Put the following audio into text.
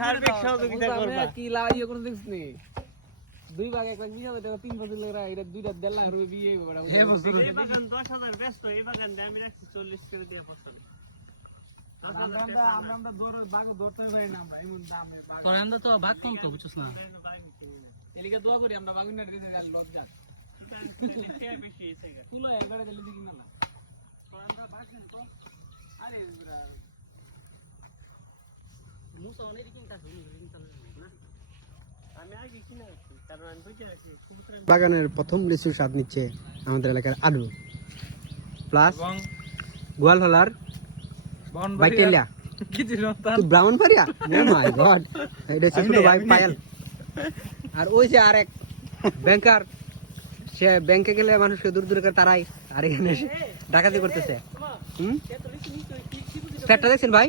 সার্বিক সহযোগিতা করবা কি লাইয়ে কোন দিস নি দুই ভাগ এক ভাগ 20000 টাকা 3 বছর লাগা এটা দুইটা 1.5 লাখ রুপি বিয়ে করা এই বছর এই বাগান 10000 ব্যস্ত এই বাগান আমি রাখছি 40 করে দিয়ে ফসল আমরা দর বাগ ধরতে পারি না আমরা এমন দামে বাগ তোর আমরা তো ভাগ কম তো বুঝছস না এলিকা দোয়া করি আমরা বাগুনা দিতে লজ যা বেশি এসে গেছে ফুল একবারে দিলে দিকি না তোর আমরা বাগ নেন তো আরে মুসা অনেক রকম কাজ হলো না আমি আগে কিনে রাখছি কারণ আমি বুঝে রাখছি বাগানের প্রথম লিচুর স্বাদ নিচ্ছে আমাদের এলাকার আলু প্লাস গোয়ালহলার বাইটেলিয়া ব্রাহ্মণবাড়িয়া ও মাই গড এটা ছোট ভাই পায়েল আর ওই যে আরেক ব্যাংকার সে ব্যাংকে গেলে মানুষকে দূর দূর করে তারাই আর এখানে ডাকাতি করতেছে হুম স্যারটা দেখছেন ভাই